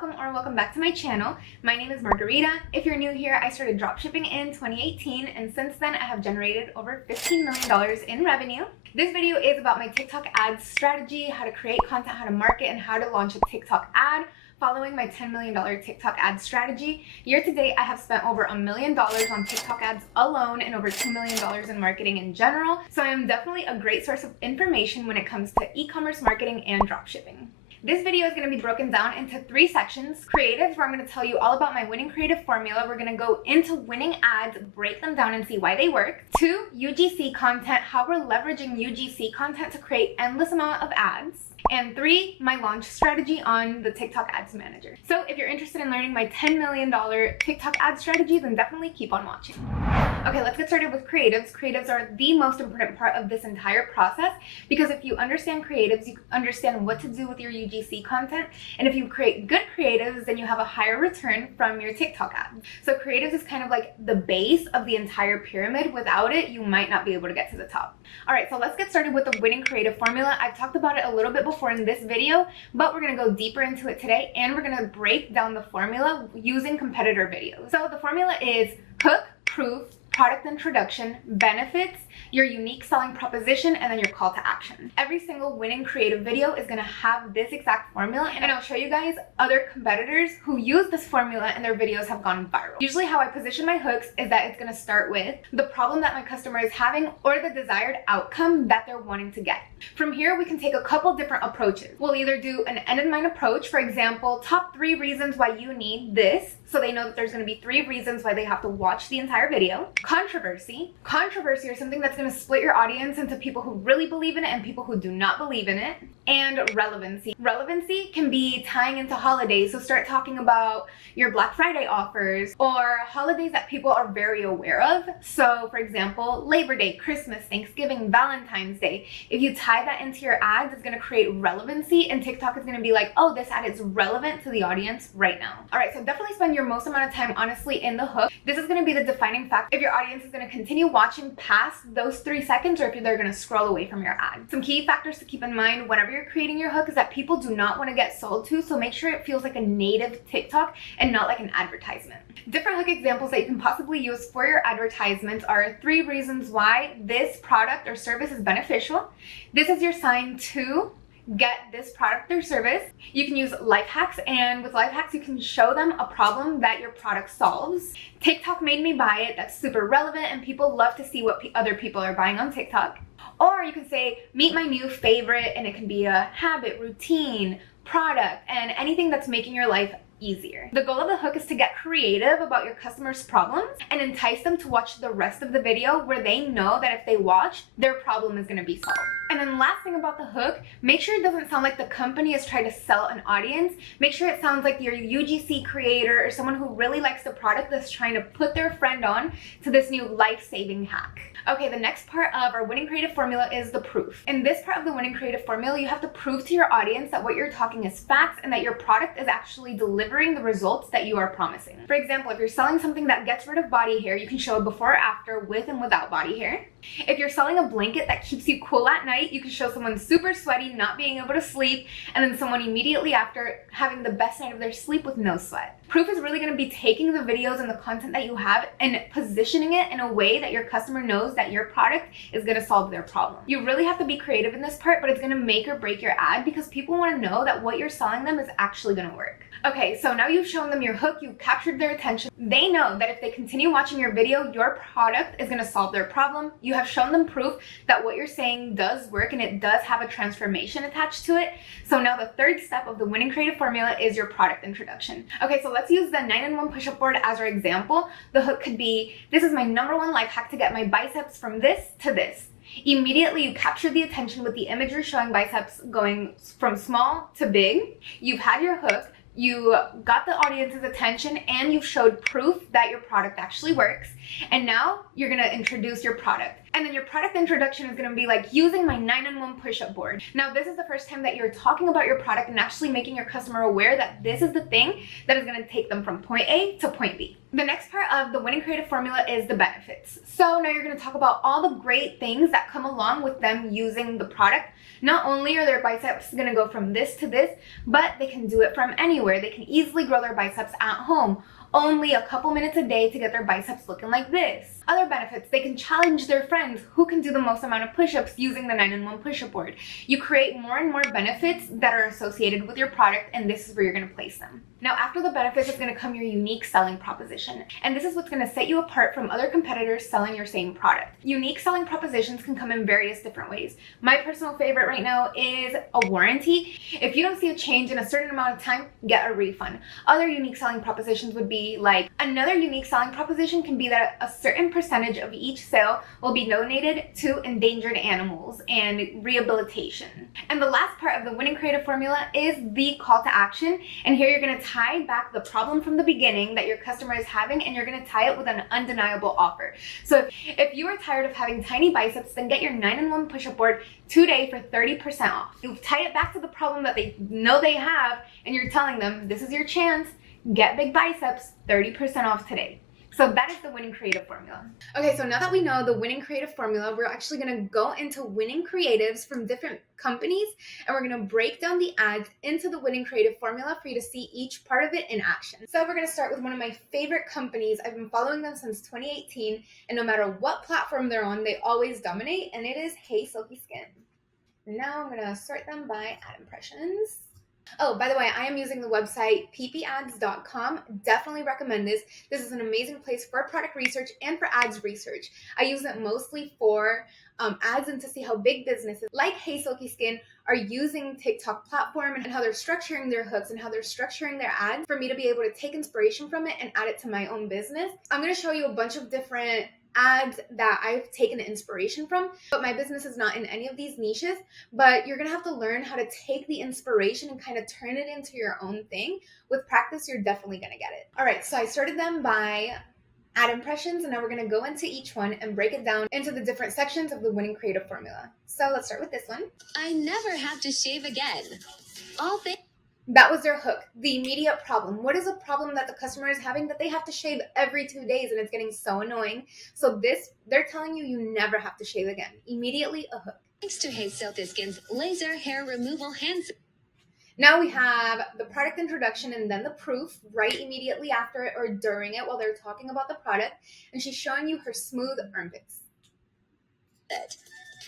welcome back to my channel. My name is Margarita. If you're new here, I started dropshipping in 2018 and since then I have generated over $15 million in revenue. This video is about my TikTok ads strategy, how to create content, how to market, and how to launch a TikTok ad following my $10 million TikTok ad strategy. Year to date, I have spent over $1 million on TikTok ads alone and over $2 million in marketing in general. So I am definitely a great source of information when it comes to e-commerce marketing and dropshipping. This video is going to be broken down into 3 sections. Creatives, where I'm going to tell you all about my winning creative formula. We're going to go into winning ads, break them down and see why they work. 2, UGC content, how we're leveraging UGC content to create endless amount of ads. And 3, my launch strategy on the TikTok Ads Manager. So if you're interested in learning my $10 million TikTok ad strategy, then definitely keep on watching. Okay, let's get started with creatives. Creatives are the most important part of this entire process because if you understand creatives, you understand what to do with your UGC content. And if you create good creatives, then you have a higher return from your TikTok ads. So creatives is kind of like the base of the entire pyramid. Without it, you might not be able to get to the top. All right, so let's get started with the winning creative formula. I've talked about it a little bit before in this video, but we're gonna go deeper into it today and we're gonna break down the formula using competitor videos. So the formula is hook, proof, product introduction, benefits, your unique selling proposition, and then your call to action. Every single winning creative video is gonna have this exact formula, and I'll show you guys other competitors who use this formula and their videos have gone viral. Usually how I position my hooks is that it's gonna start with the problem that my customer is having or the desired outcome that they're wanting to get. From here, we can take a couple different approaches. We'll either do an end in mind approach, for example, top 3 reasons why you need this, so they know that there's gonna be 3 reasons why they have to watch the entire video. Controversy. Controversy is something that's gonna split your audience into people who really believe in it and people who do not believe in it. And relevancy. Relevancy can be tying into holidays, so start talking about your Black Friday offers or holidays that people are very aware of. So for example, Labor Day, Christmas, Thanksgiving, Valentine's Day. If you tie that into your ads, it's gonna create relevancy and TikTok is gonna be like, oh, this ad is relevant to the audience right now. All right, so definitely spend your most amount of time honestly in the hook. This is gonna be the defining factor if your audience is gonna continue watching past those 3 seconds or if they're gonna scroll away from your ad. Some key factors to keep in mind whenever you're creating your hook is that people do not wanna get sold to, so make sure it feels like a native TikTok and not like an advertisement. Different hook examples that you can possibly use for your advertisements are 3 reasons why this product or service is beneficial. This is your sign to get this product or service. You can use life hacks, and with life hacks you can show them a problem that your product solves. TikTok made me buy it. That's super relevant and people love to see what other people are buying on TikTok. Or you can say meet my new favorite, and it can be a habit, routine, product, and anything that's making your life easier. The goal of the hook is to get creative about your customers' problems and entice them to watch the rest of the video where they know that if they watch, their problem is going to be solved. And then last thing about the hook, make sure it doesn't sound like the company is trying to sell an audience. Make sure it sounds like your UGC creator or someone who really likes the product that's trying to put their friend on to this new life-saving hack. Okay, the next part of our winning creative formula is the proof. In this part of the winning creative formula, you have to prove to your audience that what you're talking is facts and that your product is actually delivering the results that you are promising. For example, if you're selling something that gets rid of body hair, you can show a before or after with and without body hair. If you're selling a blanket that keeps you cool at night, you can show someone super sweaty, not being able to sleep, and then someone immediately after having the best night of their sleep with no sweat. Proof is really going to be taking the videos and the content that you have and positioning it in a way that your customer knows that your product is going to solve their problem. You really have to be creative in this part, but it's going to make or break your ad because people want to know that what you're selling them is actually going to work. Okay, so now you've shown them your hook, you've captured their attention. They know that if they continue watching your video, your product is gonna solve their problem. You have shown them proof that what you're saying does work and it does have a transformation attached to it. So now the 3rd step of the winning creative formula is your product introduction. Okay, so let's use the 9-in-1 push-up board as our example. The hook could be, this is my #1 life hack to get my biceps from this to this. Immediately you capture the attention with the imagery showing biceps going from small to big. You've had your hook. You got the audience's attention and you've showed proof that your product actually works. And now you're gonna introduce your product. And then your product introduction is gonna be like using my 9-in-1 push-up board. Now this is the first time that you're talking about your product and actually making your customer aware that this is the thing that is gonna take them from point A to point B. The next part of the winning creative formula is the benefits. So now you're gonna talk about all the great things that come along with them using the product. Not only are their biceps gonna go from this to this, but they can do it from anywhere. They can easily grow their biceps at home. Only a couple minutes a day to get their biceps looking like this. Other benefits, they can challenge their friends who can do the most amount of push-ups using the 9-in-1 push-up board. You create more and more benefits that are associated with your product, and this is where you're gonna place them. Now, after the benefits is gonna come your unique selling proposition. And this is what's gonna set you apart from other competitors selling your same product. Unique selling propositions can come in various different ways. My personal favorite right now is a warranty. If you don't see a change in a certain amount of time, get a refund. Other unique selling propositions would be like, another unique selling proposition can be that a certain percentage of each sale will be donated to endangered animals and rehabilitation. And the last part of the winning creative formula is the call to action. And here you're gonna tie back the problem from the beginning that your customer is having, and you're gonna tie it with an undeniable offer. So if you are tired of having tiny biceps, then get your 9-in-1 push-up board today for 30% off. You tie it back to the problem that they know they have, and you're telling them, this is your chance, get big biceps, 30% off today. So that is the winning creative formula. Okay, so now that we know the winning creative formula, we're actually gonna go into winning creatives from different companies, and we're gonna break down the ads into the winning creative formula for you to see each part of it in action. So we're gonna start with one of my favorite companies. I've been following them since 2018, and no matter what platform they're on, they always dominate, and it is Hey Silky Skin. Now I'm gonna sort them by ad impressions. Oh, by the way, I am using the website ppads.com. Definitely recommend this. This is an amazing place for product research and for ads research. I use it mostly for ads and to see how big businesses like Hey Silky Skin are using TikTok platform and how they're structuring their hooks and how they're structuring their ads for me to be able to take inspiration from it and add it to my own business. I'm going to show you a bunch of different ads that I've taken inspiration from, but my business is not in any of these niches. But you're gonna have to learn how to take the inspiration and kind of turn it into your own thing. With practice, you're definitely gonna get it. All right, so I started them by ad impressions, and now we're gonna go into each one and break it down into the different sections of the winning creative formula. So let's start with this one. I never have to shave again. All things. That was their hook, the immediate problem. What is a problem that the customer is having that they have to shave every 2 days and it's getting so annoying? So this, they're telling you you never have to shave again. Immediately a hook. Thanks to Hey Silky Skin's laser hair removal hands. Now we have the product introduction and then the proof right immediately after it or during it while they're talking about the product. And she's showing you her smooth armpits.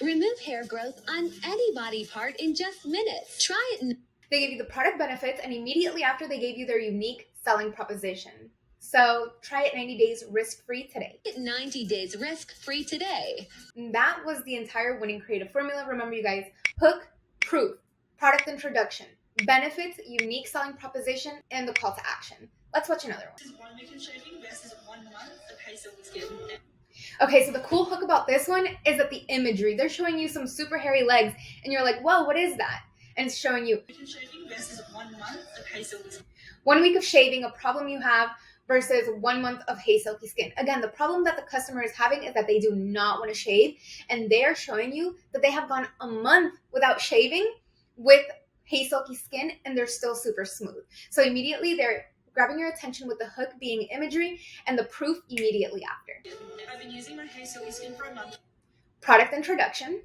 Remove hair growth on any body part in just minutes. Try it. They gave you the product benefits, and immediately after they gave you their unique selling proposition. So try it 90 days risk-free today. 90 days risk-free today. And that was the entire winning creative formula. Remember, you guys, hook, proof, product introduction, benefits, unique selling proposition, and the call to action. Let's watch another one. This is 1 week of shaving versus 1 month of Hey Silky Skin. Okay, so the cool hook about this one is that the imagery. They're showing you some super hairy legs, and you're like, whoa, what is that? And it's showing you 1 month of Hey Silky Skin. 1 week of shaving, a problem you have, versus 1 month of Hey Silky Skin. Again, the problem that the customer is having is that they do not want to shave, and they are showing you that they have gone a month without shaving with Hey Silky Skin, and they're still super smooth. So immediately they're grabbing your attention with the hook being imagery and the proof immediately after. I've been using my Hey Silky Skin for a month. Product introduction.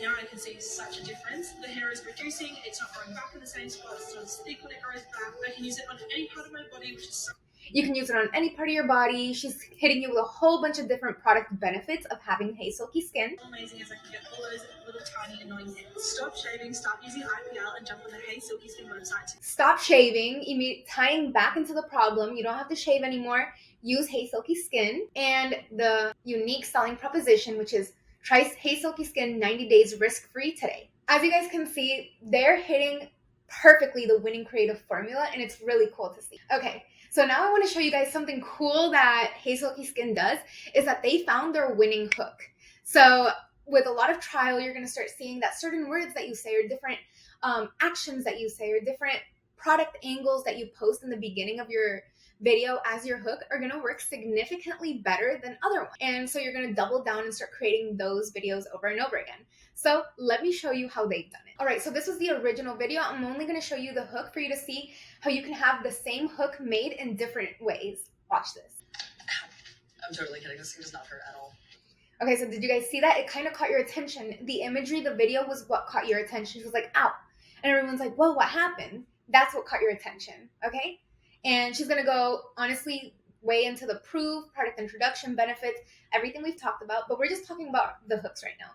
Now I can see such a difference. The hair is reducing, it's not growing back in the same spot, it's not as thick when it grows back. I can use it on any part of my body, which is so You can use it on any part of your body. She's hitting you with a whole bunch of different product benefits of having Hey Silky Skin. amazing as I can get all those little tiny annoying hairs. Stop shaving, start using IPL, and jump on the Hey Silky Skin website. Stop shaving, tying back into the problem. You don't have to shave anymore. Use Hey Silky Skin. And the unique selling proposition, which is try Hey Silky Skin 90 days risk-free today. As you guys can see, they're hitting perfectly the winning creative formula, and it's really cool to see. Okay, so now I want to show you guys something cool that Hey Silky Skin does, is that they found their winning hook. So with a lot of trial, you're going to start seeing that certain words that you say or different actions that you say or different product angles that you post in the beginning of your video as your hook are going to work significantly better than other ones. And so you're going to double down and start creating those videos over and over again. So let me show you how they've done it. All right, so this was the original video. I'm only going to show you the hook for you to see how you can have the same hook made in different ways. Watch this. I'm totally kidding. This thing does not hurt at all. Okay, so did you guys see that? It kind of caught your attention. The imagery, the video was what caught your attention. She was like, ow. And everyone's like, whoa, what happened? That's what caught your attention, okay? And she's going to go, honestly, way into the proof, product introduction, benefits, everything we've talked about. But we're just talking about the hooks right now.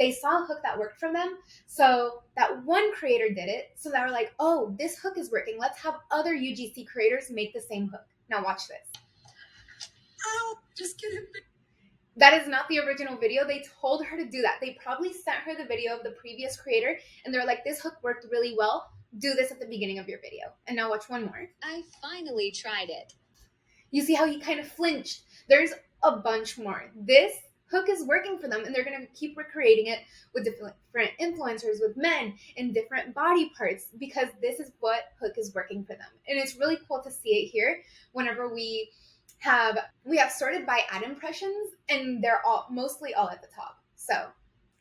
They saw a hook that worked for them. So that one creator did it. So they were like, oh, this hook is working. Let's have other UGC creators make the same hook. Now watch this. Ow, just get him. That is not the original video. They told her to do that. They probably sent her the video of the previous creator and they're like, this hook worked really well. Do this at the beginning of your video. And now watch one more. I finally tried it. You see how he kind of flinched? There's a bunch more. This hook is working for them and they're going to keep recreating it with different influencers, with men in different body parts, because this is what hook is working for them. And it's really cool to see it here whenever we have sorted by ad impressions and they're mostly all at the top. So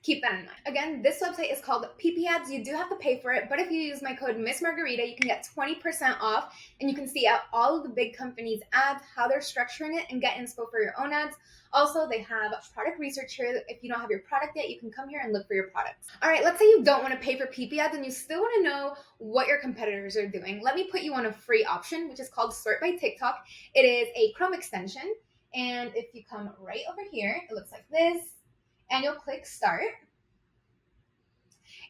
keep that in mind. Again, this website is called PP Ads. You do have to pay for it, but if you use my code MissMargariita, you can get 20% off and you can see all of the big companies' ads, how they're structuring it, and get inspo for your own ads. Also, they have product research here. If you don't have your product yet, you can come here and look for your products. All right, let's say you don't want to pay for PP Ads and you still want to know what your competitors are doing. Let me put you on a free option, which is called Sort by TikTok. It is a Chrome extension. And if you come right over here, it looks like this. And you'll click start.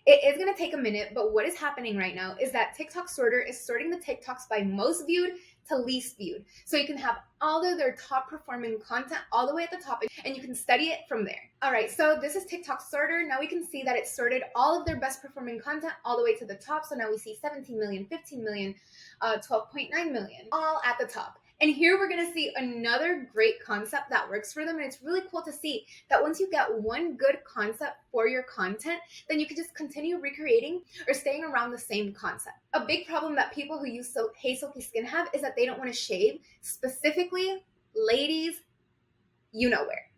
It is going to take a minute, but what is happening right now is that TikTok sorter is sorting the TikToks by most viewed to least viewed. So you can have all of their top performing content all the way at the top and you can study it from there. All right, so this is TikTok sorter. Now we can see that it sorted all of their best performing content all the way to the top. So now we see 17 million, 15 million, 12.9 million, all at the top. And here we're going to see another great concept that works for them. And it's really cool to see that once you get one good concept for your content, then you can just continue recreating or staying around the same concept. A big problem that people who use Hey Silky Skin have is that they don't want to shave, specifically ladies, you know where.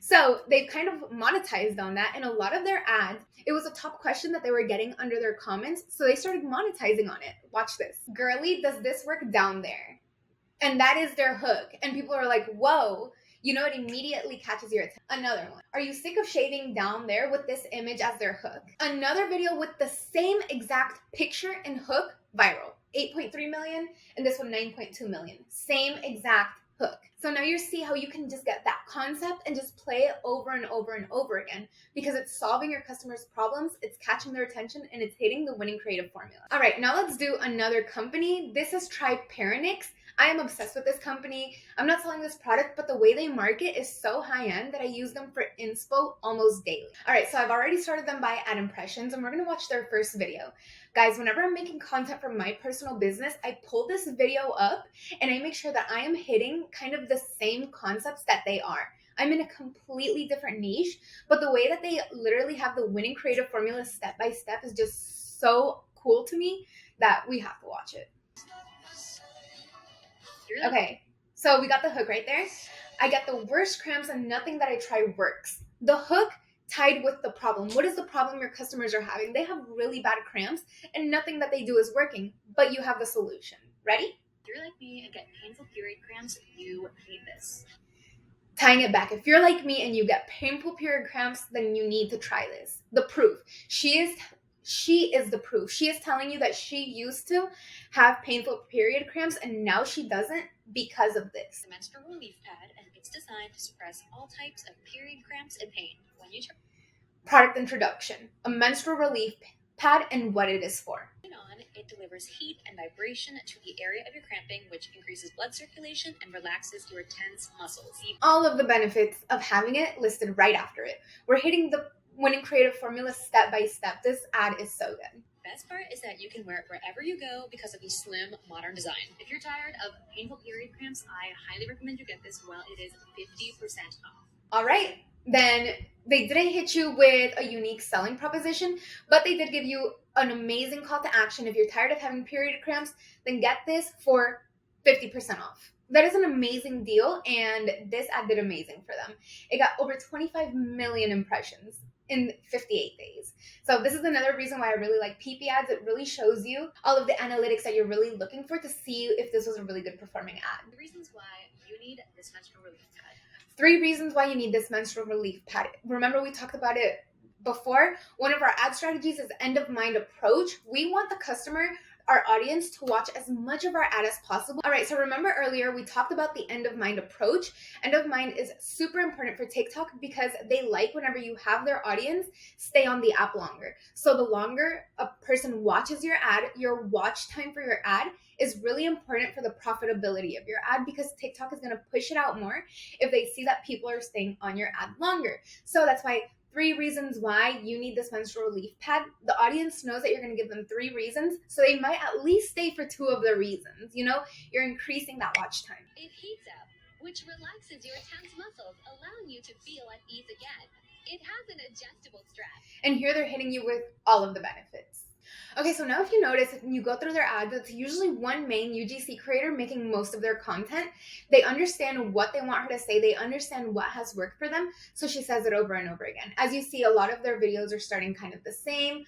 So they've kind of monetized on that. And a lot of their ads, it was a top question that they were getting under their comments. So they started monetizing on it. Watch this. Girly, does this work down there? And that is their hook. And people are like, whoa, you know, it immediately catches your attention. Another one. Are you sick of shaving down there with this image as their hook? Another video with the same exact picture and hook, viral. 8.3 million, and this one 9.2 million. Same exact hook. So now you see how you can just get that concept and just play it over and over and over again because it's solving your customers' problems, it's catching their attention, and it's hitting the winning creative formula. All right, now let's do another company. This is Triparanix. I am obsessed with this company. I'm not selling this product, but the way they market is so high-end that I use them for inspo almost daily. All right, so I've already started them by ad impressions, and we're gonna watch their first video. Guys, whenever I'm making content for my personal business, I pull this video up and I make sure that I am hitting kind of the same concepts that they are. I'm in a completely different niche, but the way that they literally have the winning creative formula step by step is just so cool to me that we have to watch it. Okay, so we got the hook right there. I get the worst cramps and nothing that I try works. The hook tied with the problem. What is the problem your customers are having? They have really bad cramps and nothing that they do is working, but you have the solution. Ready? If you're like me and get painful period cramps, you need this. Tying it back. If you're like me and you get painful period cramps, then you need to try this. The proof. She is the proof. She is telling you that she used to have painful period cramps and now she doesn't because of this. The menstrual relief pad, and it's designed to suppress all types of period cramps and pain. When you turn Product introduction. A menstrual relief pad and what it is for. it on, it delivers heat and vibration to the area of your cramping, which increases blood circulation and relaxes your tense muscles. All of the benefits of having it listed right after it. We're hitting the winning creative formula step by step. This ad is so good. Best part is that you can wear it wherever you go because of the slim, modern design. If you're tired of painful period cramps, I highly recommend you get this. Well, it is 50% off. All right. Then they didn't hit you with a unique selling proposition, but they did give you an amazing call to action. If you're tired of having period cramps, then get this for 50% off. That is an amazing deal, and this ad did amazing for them. It got over 25 million impressions in 58 days. So this is another reason why I really like PP ads. It really shows you all of the analytics that you're really looking for to see if this was a really good performing ad. The reasons why you need this menstrual relief pad. 3 reasons why you need this menstrual relief pad. Remember, we talked about it before. One of our ad strategies is end of mind approach. We want the customer, our audience, to watch as much of our ad as possible. All right, so remember earlier we talked about the end of mind approach. End of mind is super important for TikTok because they like whenever you have their audience stay on the app longer. So the longer a person watches your ad, your watch time for your ad is really important for the profitability of your ad, because TikTok is going to push it out more if they see that people are staying on your ad longer. So that's why 3 reasons why you need this menstrual relief pad. The audience knows that you're going to give them 3 reasons, so they might at least stay for 2 of the reasons. You know, you're increasing that watch time. It heats up, which relaxes your tense muscles, allowing you to feel at ease again. It has an adjustable strap. And here they're hitting you with all of the benefits. Okay, so now if you notice, if you go through their ads, it's usually one main UGC creator making most of their content. They understand what they want her to say. They understand what has worked for them. So she says it over and over again. As you see, a lot of their videos are starting kind of the same,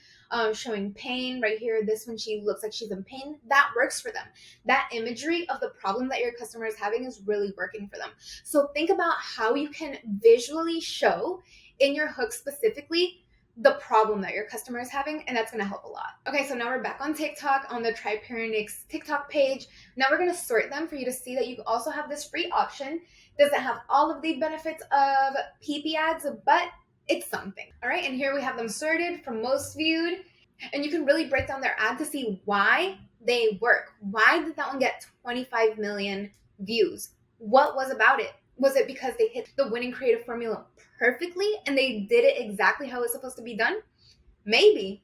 showing pain right here. This one, she looks like she's in pain. That works for them. That imagery of the problem that your customer is having is really working for them. So think about how you can visually show in your hook specifically the problem that your customer is having, and that's going to help a lot. Okay, so now we're back on TikTok on the Tryparanix TikTok page. Now we're going to sort them for you to see that you also have this free option. Doesn't have all of the benefits of PP ads, but it's something. All right, and here we have them sorted from most viewed, and you can really break down their ad to see why they work. Why did that one get 25 million views? What was about it? Was it because they hit the winning creative formula perfectly and they did it exactly how it's supposed to be done? Maybe.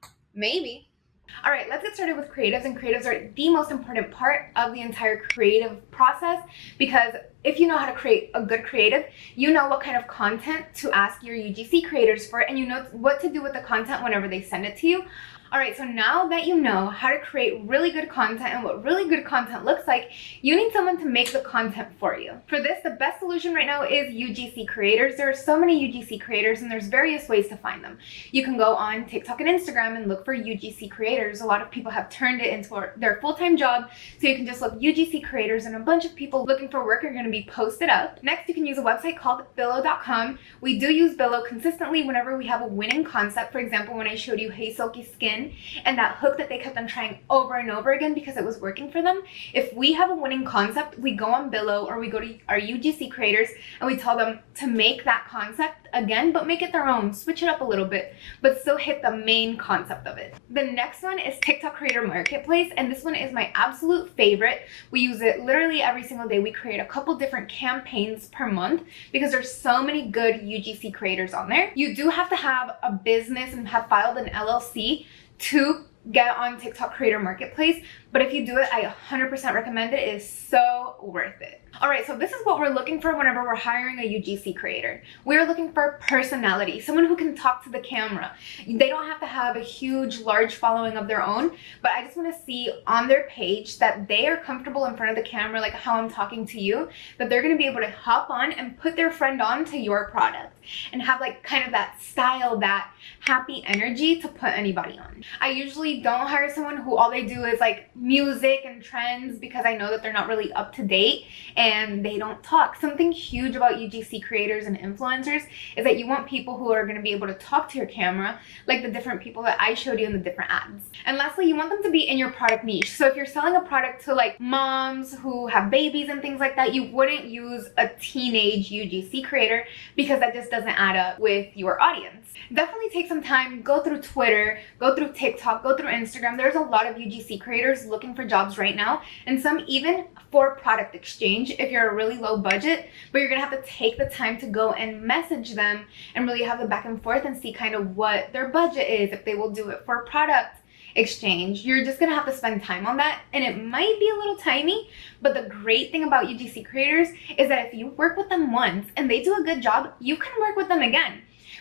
All right, let's get started with creatives. And creatives are the most important part of the entire creative process, because if you know how to create a good creative, you know what kind of content to ask your UGC creators for, and you know what to do with the content whenever they send it to you. All right, so now that you know how to create really good content and what really good content looks like, you need someone to make the content for you. For this, the best solution right now is UGC creators. There are so many UGC creators, and there's various ways to find them. You can go on TikTok and Instagram and look for UGC creators. A lot of people have turned it into their full-time job, so you can just look UGC creators, and a bunch of people looking for work are going to be posted up. Next, you can use a website called Billow.com. We do use Billow consistently whenever we have a winning concept. For example, when I showed you Hey Silky Skin, and that hook that they kept on trying over and over again because it was working for them. If we have a winning concept, we go on Billow or we go to our UGC creators and we tell them to make that concept again, but make it their own, switch it up a little bit, but still hit the main concept of it. The next one is TikTok Creator Marketplace, and this one is my absolute favorite. We use it literally every single day. We create a couple different campaigns per month because there's so many good UGC creators on there. You do have to have a business and have filed an LLC to get on TikTok Creator Marketplace, but if you do it, I 100% recommend it. It is so worth it. All right, so this is what we're looking for whenever we're hiring a UGC creator. We're looking for personality, someone who can talk to the camera. They don't have to have a huge, large following of their own, but I just want to see on their page that they are comfortable in front of the camera, like how I'm talking to you, that they're going to be able to hop on and put their friend on to your product and have like kind of that style, that happy energy to put anybody on. I usually don't hire someone who all they do is like music and trends, because I know that they're not really up to date and they don't talk. Something huge about UGC creators and influencers is that you want people who are going to be able to talk to your camera, like the different people that I showed you in the different ads. And lastly, you want them to be in your product niche. So if you're selling a product to like moms who have babies and things like that, you wouldn't use a teenage UGC creator because that just doesn't add up with your audience. Definitely take some time, go through Twitter, go through TikTok, go through Instagram. There's a lot of UGC creators looking for jobs right now, and some even for product exchange if you're a really low budget, but you're gonna have to take the time to go and message them and really have the back and forth and see kind of what their budget is, if they will do it for product exchange. You're just gonna have to spend time on that, and it might be a little timey, but the great thing about UGC creators is that if you work with them once and they do a good job, you can work with them again.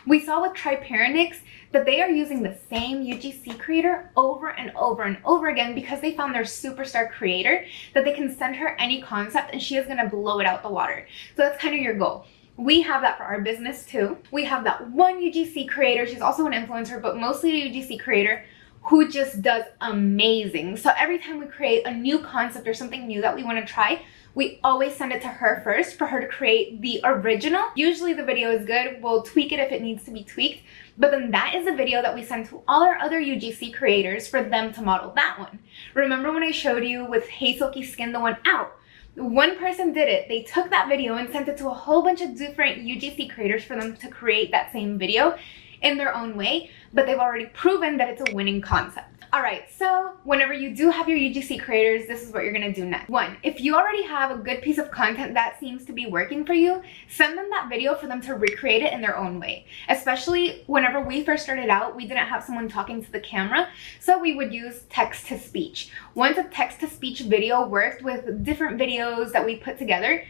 We saw with Tryparanix that they are using the same UGC creator over and over and over again because they found their superstar creator that they can send her any concept and she is gonna blow it out the water. So that's kind of your goal. We have that for our business too. We have that one UGC creator, she's also an influencer, but mostly a UGC creator who just does amazing. So every time we create a new concept or something new that we want to try, we always send it to her first for her to create the original. Usually the video is good. We'll tweak it if it needs to be tweaked. But then that is the video that we send to all our other UGC creators for them to model that one. Remember when I showed you with Hey Silky Skin, the one out? One person did it. They took that video and sent it to a whole bunch of different UGC creators for them to create that same video in their own way, but they've already proven that it's a winning concept. Alright, so whenever you do have your UGC creators, this is what you're gonna do next. 1, if you already have a good piece of content that seems to be working for you, send them that video for them to recreate it in their own way. Especially whenever we first started out, we didn't have someone talking to the camera, so we would use text-to-speech. Once a text-to-speech video worked with different videos that we put together,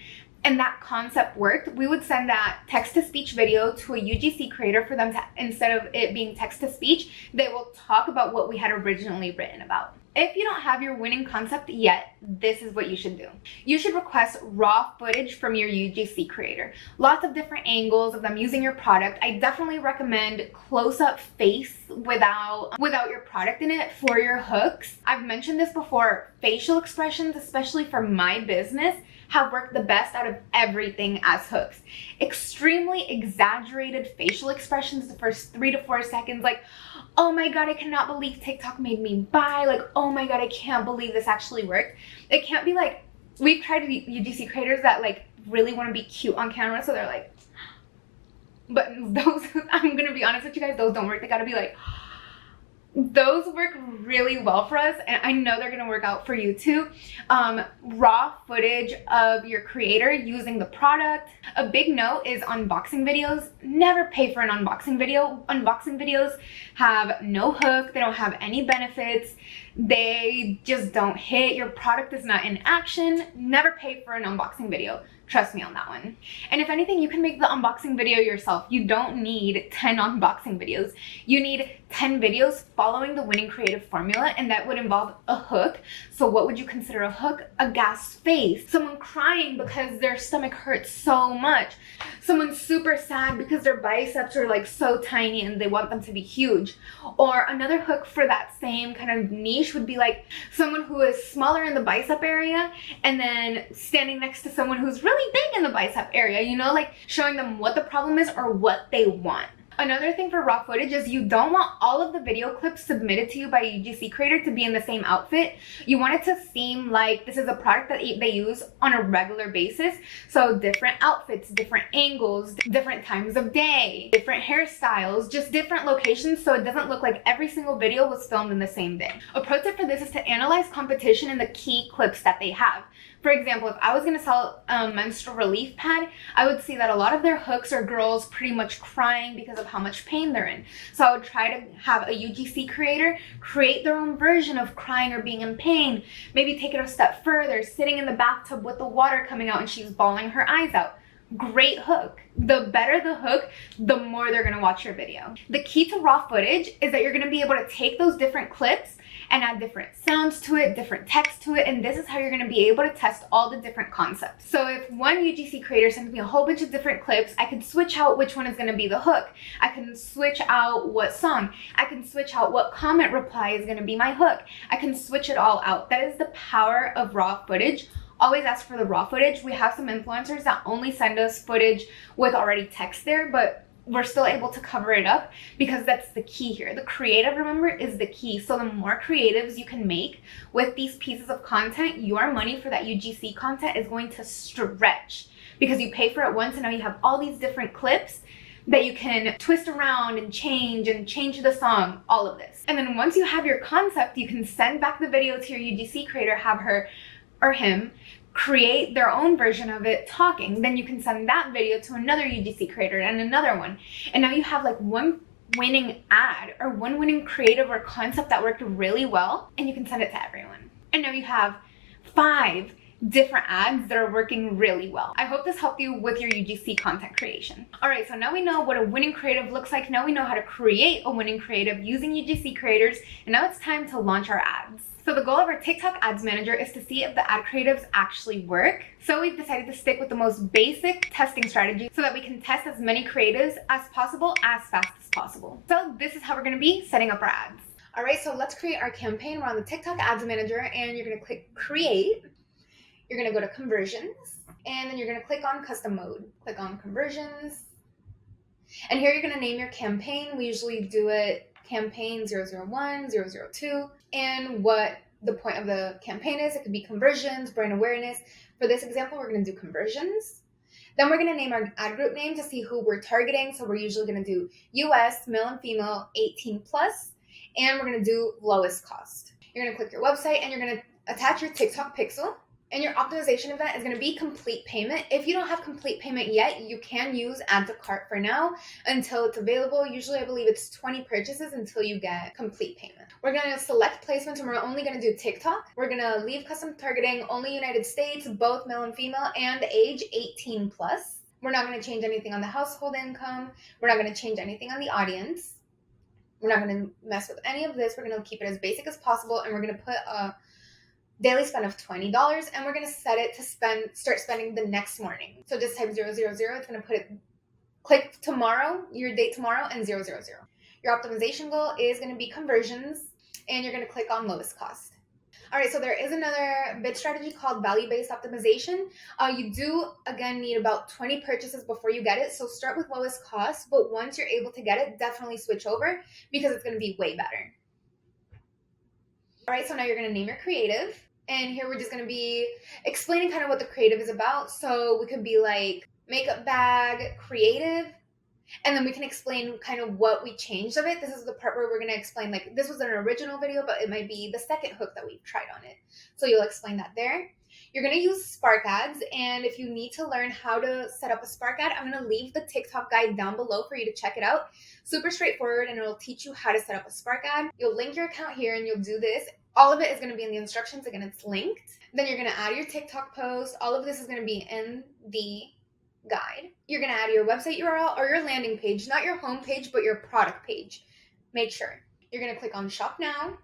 and that concept worked, we would send that text-to-speech video to a UGC creator for them to, instead of it being text-to-speech, they will talk about what we had originally written about. If you don't have your winning concept yet, this is what you should do. You should request raw footage from your UGC creator. Lots of different angles of them using your product. I definitely recommend close-up face without your product in it for your hooks. I've mentioned this before, facial expressions, especially for my business, have worked the best out of everything as hooks. Extremely exaggerated facial expressions the first 3 to 4 seconds, like, oh my god, I cannot believe TikTok made me buy, like, oh my god, I can't believe this actually worked. It can't be like, we've tried UGC creators that like really want to be cute on camera, so they're like, but those, I'm gonna be honest with you guys, those don't work. They gotta be like, those work really well for us, and I know they're gonna work out for you too. Raw footage of your creator using the product. A big note is unboxing videos. Never pay for an unboxing video. Unboxing videos have no hook, they don't have any benefits, they just don't hit, your product is not in action. Never pay for an unboxing video. Trust me on that one. And if anything, you can make the unboxing video yourself. You don't need 10 unboxing videos. You need 10 videos following the winning creative formula, and that would involve a hook. So what would you consider a hook? A gas face. Someone crying because their stomach hurts so much. Someone super sad because their biceps are like so tiny and they want them to be huge. Or another hook for that same kind of niche would be like someone who is smaller in the bicep area and then standing next to someone who's really big in the bicep area, you know, like showing them what the problem is or what they want. Another thing for raw footage is you don't want all of the video clips submitted to you by a UGC creator to be in the same outfit. You want it to seem like this is a product that they use on a regular basis. So different outfits, different angles, different times of day, different hairstyles, just different locations, so it doesn't look like every single video was filmed in the same day. A pro tip for this is to analyze competition in the key clips that they have. For example, if I was going to sell a menstrual relief pad, I would see that a lot of their hooks are girls pretty much crying because of how much pain they're in. So I would try to have a UGC creator create their own version of crying or being in pain. Maybe take it a step further, sitting in the bathtub with the water coming out and she's bawling her eyes out. Great hook. The better the hook, the more they're going to watch your video. The key to raw footage is that you're going to be able to take those different clips and add different sounds to it, different text to it, and this is how you're going to be able to test all the different concepts. So if one UGC creator sends me a whole bunch of different clips, I can switch out which one is going to be the hook. I can switch out what song. I can switch out what comment reply is going to be my hook. I can switch it all out. That is the power of raw footage. Always ask for the raw footage. We have some influencers that only send us footage with already text there, but we're still able to cover it up because that's the key here. The creative, remember, is the key. So the more creatives you can make with these pieces of content, your money for that UGC content is going to stretch because you pay for it once and now you have all these different clips that you can twist around and change the song, all of this. And then once you have your concept, you can send back the video to your UGC creator, have her or him create their own version of it talking. Then you can send that video to another UGC creator and another one. And now you have like one winning ad or one winning creative or concept that worked really well, and you can send it to everyone. And now you have 5 different ads that are working really well. I hope this helped you with your UGC content creation. All right, so now we know what a winning creative looks like. Now we know how to create a winning creative using UGC creators, and now it's time to launch our ads. So the goal of our TikTok Ads Manager is to see if the ad creatives actually work. So we've decided to stick with the most basic testing strategy so that we can test as many creatives as possible as fast as possible. So this is how we're gonna be setting up our ads. All right, so let's create our campaign. We're on the TikTok Ads Manager and you're gonna click Create. you're gonna go to conversions, and then you're gonna click on custom mode. Click on conversions. And here you're gonna name your campaign. We usually do it campaign 001, 002, and what the point of the campaign is. It could be conversions, brand awareness. For this example, we're gonna do conversions. Then we're gonna name our ad group name to see who we're targeting. So we're usually gonna do US, male and female, 18 plus, and we're gonna do lowest cost. You're gonna click your website and you're gonna attach your TikTok pixel. And your optimization event is going to be complete payment. If you don't have complete payment yet, you can use add to cart for now until it's available. Usually I believe it's 20 purchases until you get complete payment. We're going to select placements and we're only going to do TikTok. We're going to leave custom targeting only United States, both male and female, and age 18 plus. We're not going to change anything on the household income. We're not going to change anything on the audience. We're not going to mess with any of this. We're going to keep it as basic as possible, and we're going to put a daily spend of $20, and we're going to set it to start spending the next morning. So just type 000. It's going to click tomorrow, your date tomorrow, and 000. Your optimization goal is going to be conversions, and you're going to click on lowest cost. All right, so there is another bid strategy called value-based optimization. You do, again, need about 20 purchases before you get it. So start with lowest cost, but once you're able to get it, definitely switch over because it's going to be way better. All right, so now you're going to name your creative. And here we're just going to be explaining kind of what the creative is about. So we could be like makeup bag creative. And then we can explain kind of what we changed of it. This is the part where we're going to explain, like, this was an original video, but it might be the second hook that we've tried on it. So you'll explain that there. You're going to use Spark ads. And if you need to learn how to set up a Spark ad, I'm going to leave the TikTok guide down below for you to check it out. Super straightforward, and it'll teach you how to set up a Spark ad. You'll link your account here and you'll do this. All of it is going to be in the instructions. Again, it's linked. Then you're going to add your TikTok post. All of this is going to be in the guide. You're going to add your website URL or your landing page, not your home page, but your product page. Make sure. You're going to click on shop now.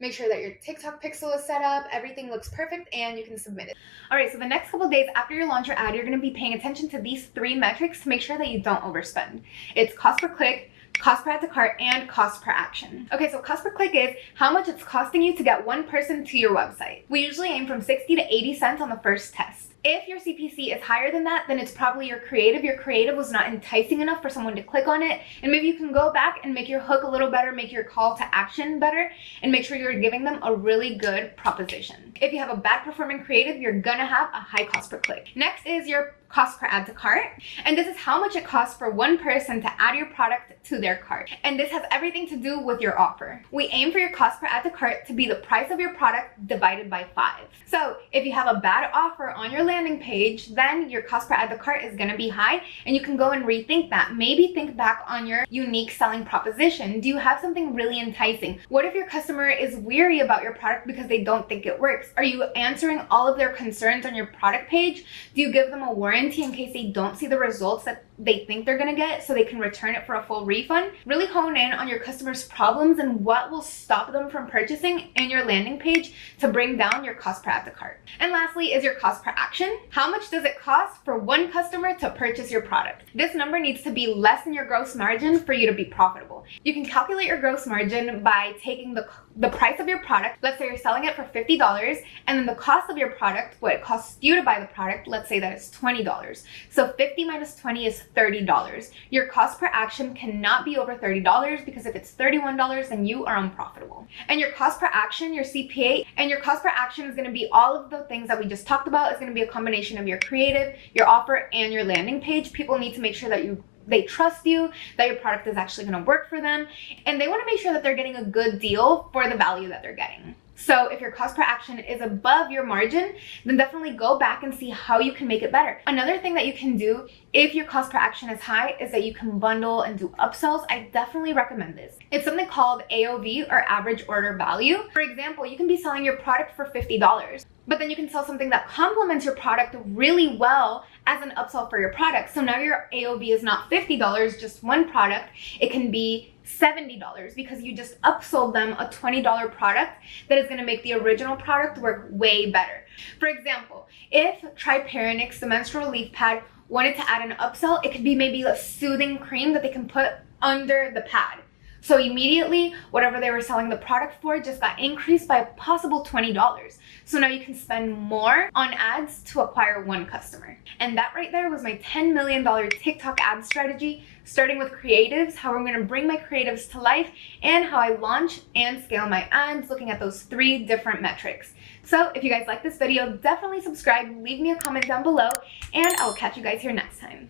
Make sure that your TikTok pixel is set up. Everything looks perfect and you can submit it. All right, so the next couple of days after you launch your ad, you're going to be paying attention to these 3 metrics to make sure that you don't overspend. It's cost per click, cost per add to cart, and cost per action. Okay, so cost per click is how much it's costing you to get one person to your website. We usually aim from 60 to 80 cents on the first test. If your CPC is higher than that, then it's probably your creative. Your creative was not enticing enough for someone to click on it. And maybe you can go back and make your hook a little better, make your call to action better, and make sure you're giving them a really good proposition. If you have a bad performing creative, you're gonna have a high cost per click. Next is your cost per add to cart. And this is how much it costs for one person to add your product to their cart. And this has everything to do with your offer. We aim for your cost per add to cart to be the price of your product divided by 5. So if you have a bad offer on your landing page, then your cost per add to cart is gonna be high, and you can go and rethink that. Maybe think back on your unique selling proposition. Do you have something really enticing? What if your customer is weary about your product because they don't think it works? Are you answering all of their concerns on your product page? Do you give them a warranty in case they don't see the results that they think they're gonna get so they can return it for a full refund? Really hone in on your customers' problems and what will stop them from purchasing in your landing page to bring down your cost per add to cart. And lastly is your cost per action. How much does it cost for one customer to purchase your product? This number needs to be less than your gross margin for you to be profitable. You can calculate your gross margin by taking the price of your product. Let's say you're selling it for $50, and then the cost of your product, what it costs you to buy the product, let's say that it's $20. So 50 minus 20 is $30. Your cost per action cannot be over $30, because if it's $31, then you are unprofitable. And your cost per action, your CPA, and your cost per action is going to be all of the things that we just talked about. It's going to be a combination of your creative, your offer, and your landing page. People need to make sure that they trust you, that your product is actually going to work for them, and they want to make sure that they're getting a good deal for the value that they're getting. So if your cost per action is above your margin, then definitely go back and see how you can make it better. Another thing that you can do if your cost per action is high is that you can bundle and do upsells. I definitely recommend this. It's something called AOV, or average order value. For example, you can be selling your product for $50, but then you can sell something that complements your product really well as an upsell for your product. So now your AOV is not $50, just one product. It can be $70 because you just upsold them a $20 product that is going to make the original product work way better. For example, if Triperinix, the menstrual relief pad, wanted to add an upsell, it could be maybe a soothing cream that they can put under the pad. So immediately, whatever they were selling the product for just got increased by a possible $20. So now you can spend more on ads to acquire one customer. And that right there was my $10 million TikTok ad strategy, starting with creatives, how I'm gonna bring my creatives to life, and how I launch and scale my ads, looking at those 3 different metrics. So if you guys like this video, definitely subscribe, leave me a comment down below, and I will catch you guys here next time.